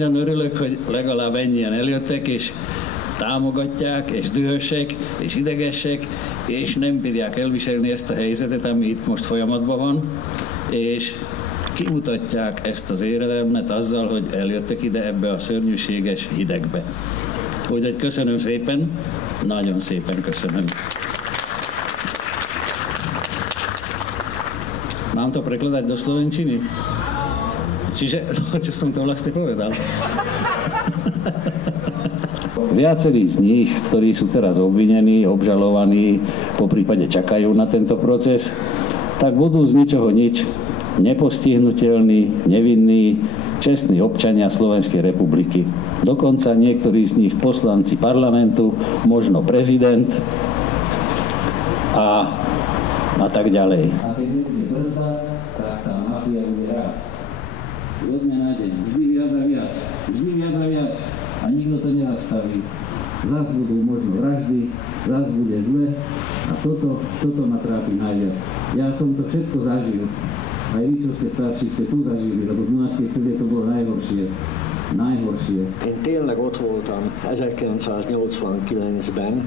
Nagyon örülök, hogy legalább ennyien eljöttek, és támogatják, és dühösek, és idegesek, és nem bírják elviselni ezt a helyzetet, ami itt most folyamatban van, és kimutatják ezt az éredelmet azzal, hogy eljöttek ide ebbe a szörnyűséges hidegbe. Úgyhogy köszönöm szépen, nagyon szépen köszönöm. Mám to prekladať do slovenčiny? Čiže, čo som to vlastne povedal? Viacerí z nich, ktorí sú teraz obvinení, obžalovaní, poprípade čakajú na tento proces, tak budú z ničoho nič nepostihnutelní, nevinní, čestní občania Slovenskej republiky. Dokonca niektorí z nich poslanci parlamentu, možno prezident a tak ďalej. A keď nebude brzda, tak tá mafia bude rásť. Zo dňa na deň, vždy viac a viac, vždy viac a viac a nikto to nezastaví. Zas budú možno vraždy, zas bude zle a toto ma trápi najviac. Ja som to všetko zažil. Aj vy, čo ste starší, ste tu zažili, lebo v Dunajskej Strede to bolo najhoršie. Én tényleg ott voltam 1989-ben,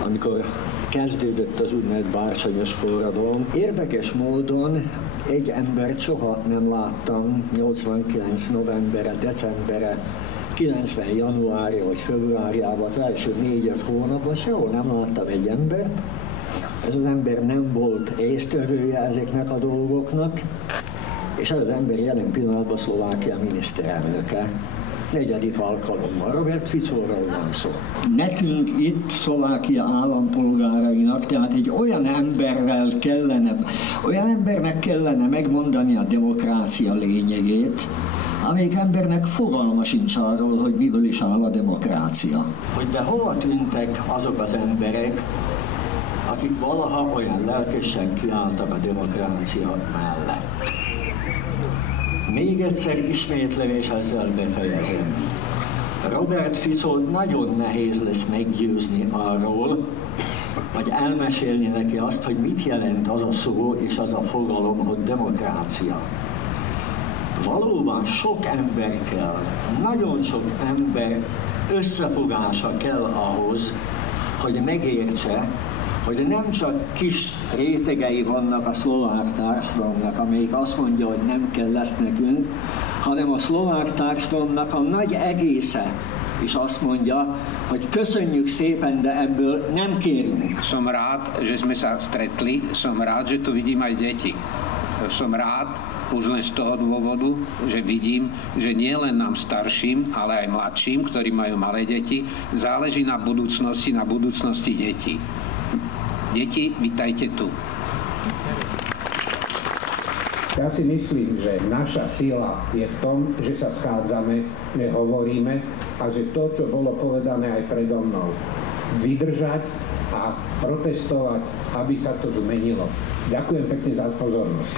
amikor kezdődött az úgynevezett bársonyos forradalom. Érdekes módon egy embert soha nem láttam 89 novembere, decembere, 90 januárja vagy februárjában, az első 4-5 hónapban sehol nem láttam egy embert. Ez az ember nem volt résztvevője ezeknek a dolgoknak, és ez az ember jelen pillanatban Szlovákia miniszterelnöke. 4. alkalommal. Robert Ficóról van szó. Nekünk itt Szlovákia állampolgárainak, tehát egy olyan embernek kellene megmondani a demokrácia lényegét, amelyik embernek fogalma sincs arról, hogy miből is áll a demokrácia. Hogy de hova tűntek azok az emberek, akik valaha olyan lelkesen kiálltak a demokrácia mellett. Még egyszer ismétlem, és ezzel befejezem. Robert Ficót nagyon nehéz lesz meggyőzni arról, vagy elmesélni neki azt, hogy mit jelent az a szó és az a fogalom, hogy demokrácia. Valóban sok ember kell, nagyon sok ember összefogása kell ahhoz, hogy megértse, hogy nem csak kis rétegei vannak a szlovák társadalomnak, amelyik azt mondja, hogy nem kell lesz nekünk, hanem a szlovák társadalomnak a nagy egésze is azt mondja, hogy köszönjük szépen, de ebből nem kérünk. Som rád, že sme sa stretli, som rád, že tu vidím aj deti. Som rád už len z toho dôvodu, že vidím, že nie len nám starším, ale aj mladším, ktorí majú malé deti, záleží na budúcnosti detí. Deti, vitajte tu. Ja si myslím, že naša sila je v tom, že sa schádzame, že hovoríme a že to, čo bolo povedané aj predo mnou, vydržať a protestovať, aby sa to zmenilo. Ďakujem pekne za pozornosť.